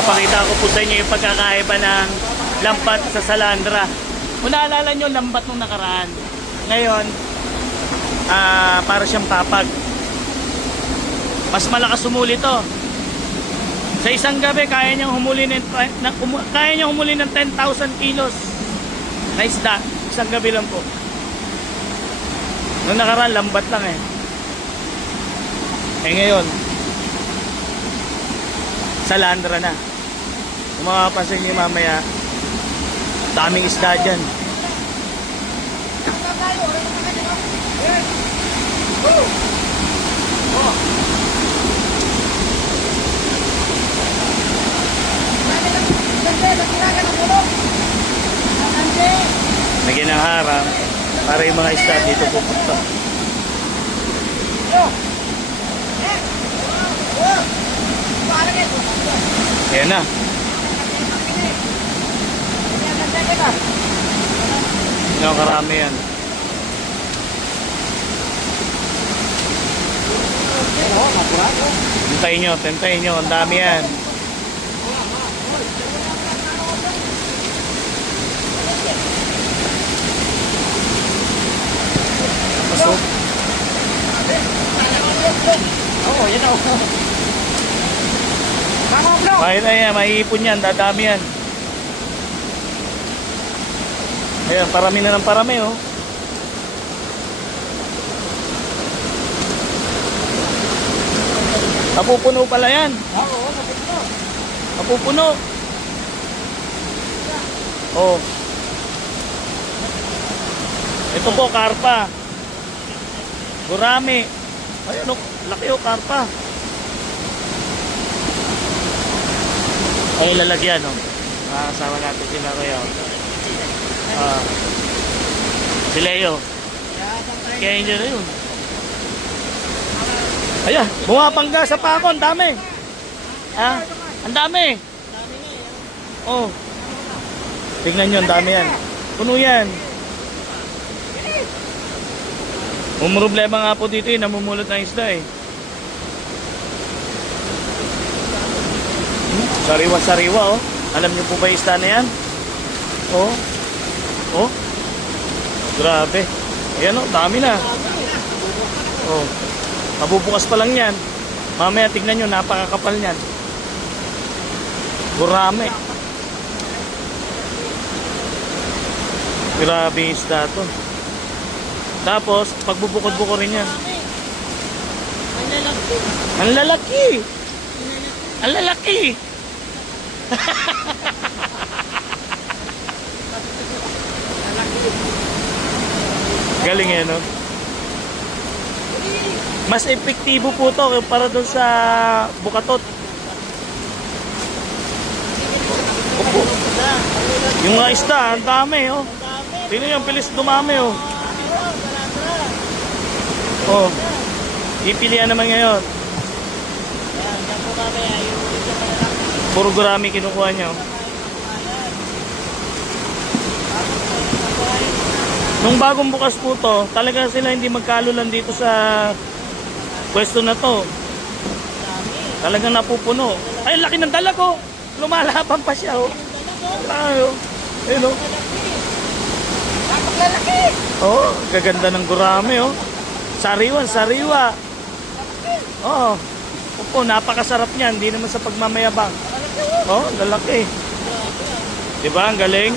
Papakita ko po sa inyo yung pagkakaiba ng lambat sa Salandra. Kung naalala nyo, lambat nung nakaraan. Ngayon, para siyang papag. Mas malakas humuli to. Sa isang gabi, kaya niyang humuli ng 10,000 kilos na isda. Isang gabi lang po. Nung nakaraan, lambat lang eh. Eh ngayon, Salandra na. Kung makapansin niyo mamaya, daming isda dyan. Lagyan ng harang para yung mga isda dito pupunta. Ayan na. Yung karami yan. Tentayin nyo, ang dami yan. Pasok. Oo, yan o. Kahit na yan, maiipon yan, dadami yan. Ayan, parami na ng parami oh. Napupuno pala yan. Oo, napupuno. Napupuno. Oh. Ito po, karpa. Gurami. Ayun, laki oh, karpa. Ay, lalagyan oh. Makakasama natin sila kayo. Si Leo. Kaya hindi na yun. Ayan, bumapangga sa pako, ang dami. Ang dami. Oh. Tingnan nyo, ang dami yan. Puno yan. Ang problema nga po dito eh, namumulot ng isda eh. Sariwa-sariwa oh. Alam nyo po ba yung isda na yan? Oh. Oh. Grabe. Ayan oh, dami na. Oh. Mabubukas pa lang yan. Mamaya tignan nyo, napakakapal yan. Gurami. Grabe yung isda to. Tapos, pagbubukod-bukod rin yan. Ang lalaki. Ang lalaki. Galing yan, no? Mas epektibo po to para doon sa bukatot. Opo. Yung mga isda, ang dami, oh. Tingnan yung pilis dumami, oh. Oh. Ipilian naman ngayon. Puro gurami kinukuha niya, oh. Nung bagong bukas po to, talaga sila hindi magkalulan dito sa pwesto na to. Talagang napupuno. Ay, laki ng dalag oh. Lumalaban pa siya oh. Ayun. Ayun oh. Oh, gaganda ng gurami oh. Sariwa. Oh. Opo, napakasarap niyan. Hindi naman sa pagmamayabang. Oh, lalaki. Diba? Ang galing.